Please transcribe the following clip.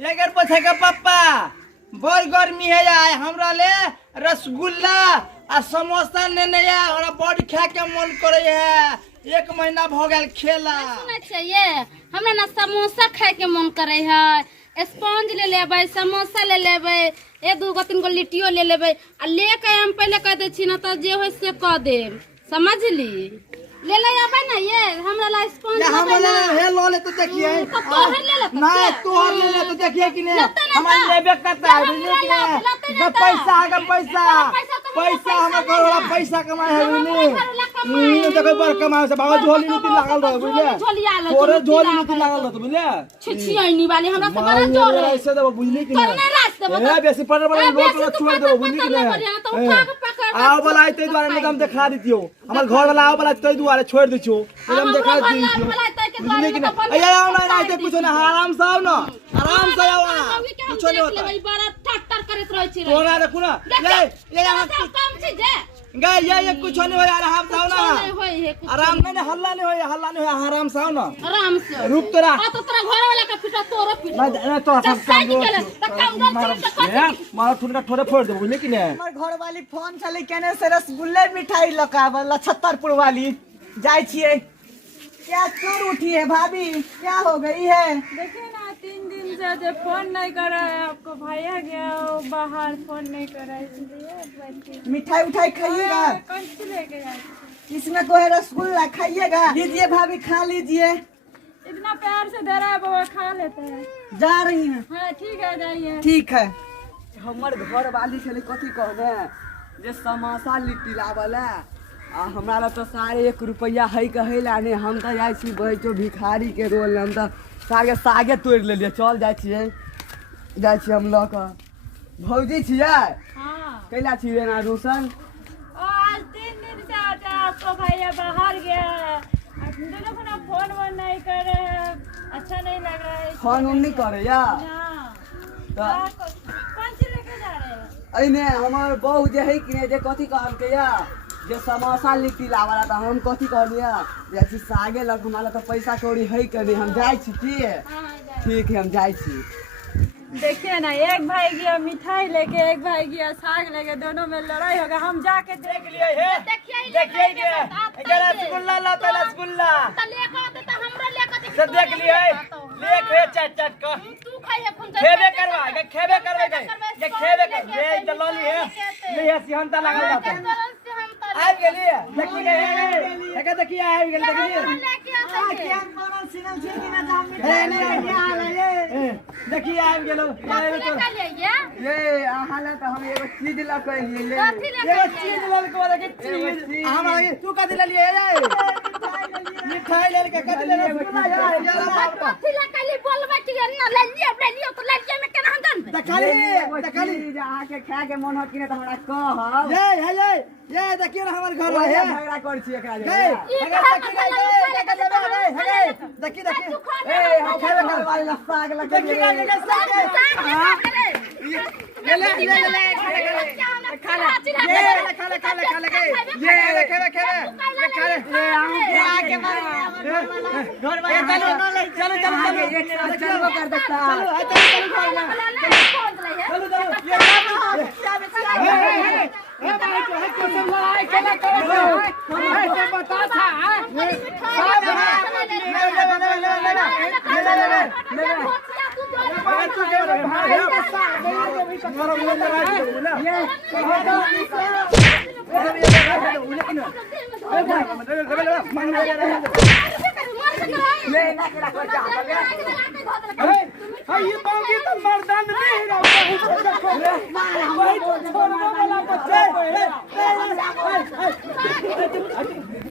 ये कर पूछे का पापा बहुत गर्मी है यार हमरा ले रसगुल्ला आ समोसा लेने या हमरा बड़ी खा के मन करे है 1 महीना भ गेल खेला सुनै छियै हमरा ना समोसा खाए के मन करे है स्पंज ले लेबै समोसा ले लेबै 2 3 गो लिट्टियो ले लेबै आ लेके हम पहले कह दे छी ना त जे होय से कह देब समझली ले ले आबै ना ये हमरा ला स्पंज हमरा ले हे लो ले तो देखिए ना तोहर ले ले तो देखिए कि नहीं हम लेबे करता है बुझलिए कि नहीं जब पैसा आगे पैसा हम घर वाला पैसा कमाए है बुझलिए देखो बर कमाए से भागा झोली नीति लागल रह बुझलिए तोरे झोली नीति लागल रह बुझलिए छिछियनी वाली हमरा से बड़ा जोर है ऐसे देबो बुझलिए कि नहीं ए बेसी पड़े बड़ा लोग छोड़ देबो बुझलिए कि नहीं आओ वाला आते द्वारा निगम दिखा दितियो हमर घर वाला आओ वाला तई द्वारा छोड़ दिछो निगम दिखा दितियो बुझलिए कि नहीं ए आओ ना आते कुछ ना आराम से आओ ना आराम से आओ ना कुछ नहीं होता बड़ा ठट्टर करत रहै छी तोरा देखू ना ये काम छी जे गए ये कुछ नहीं हो यार आराम से आओ ना आराम नहीं हल्ला नहीं हो आराम से आओ ना आराम से रुक तोरा आ तो तेरा घर वाला का पिटा तोरो पिटा नहीं तो सब काम मार ठुनका ठोरे फोड़ दे बुझले कि नहीं हमर घर वाली फोन चले केने से रसगुल्ले मिठाई लकावल 76 वाली जाय छिए क्या चोर उठी है भाभी क्या हो गई है देखिए ना 3 दिन से जो फोन नहीं कर रहा है आपको भैया गया बाहर फोन नहीं कर रहा है इसलिए मिठाई उठाई खाइएगा कौन सी लेके जाए इसमें कोई रसगुल्ला खाइएगा लीजिए भाभी खा लीजिए इतना प्यार से दे रहा है बाबा खा लेते हैं जा रही हैं हाँ ठीक है जाइए ठीक है हमर घर वाली छले कथी कहने जे समोसा लिट्टी लावल है आ हमरा ला तो सारे 1 रुपया है कहेला ने हम तो जाय छी बहचो भिखारी के रोल हम तो सागे तोड़ लेलिए चल जाय छी हम ल क भौजी छियै हाँ कैला छी रे ना रोशन आज 3 दिन से आता आपको भैया बाहर गया है दोनों को ना फोन नहीं कर रहे हैं अच्छा नहीं लग रहा है फोन नहीं करे या हाँ कौन सी लेके जा रहे हैं अइने हमर बहू जे है कि जे कथी कहल के या जे समोसा लिट्टी लावाला त हम कथी कहलिए जे सागे लग हमारा तो पैसा कौड़ी है कभी हम जाय छी ठीक है हम जाय छी देखिए ना एक भाई गया मिठाई लेके एक भाई गया साग लेके दोनों में लड़ाई होगा हम जाके देख लिए है देखिए रसगुल्ला लाता रसगुल्ला से देख लिए लेक है चट का तू खाइए फोन खेबे करवा ये खेबे कर ये जल्ली है ले सिहंता लागल जाता आ गेली देखी गए देखिए आ गेल देखिए आ गेलो ये आहाला त हम एगो चीज ला कहलिए ले एगो चीज लेल को देखे चीज हमरा तू का दिला लिए मिठाई ले के कथि ले रसगुल्ला यार कथि ला काली बोलबा कि ना ले लियो तो ले लियो में केना हम जान देखली जे आके खा के मन हो कि त हमरा कहब ये देखिए ना हमार घर है है झगड़ा कर छी एकरा देखी ए हम खेले घर वाली ला साग लगे ले खा ले ये खेबे खा ले ये आके घर वाले चलो चलो कर देता ये बाकी तो मर्दान नहीं रहा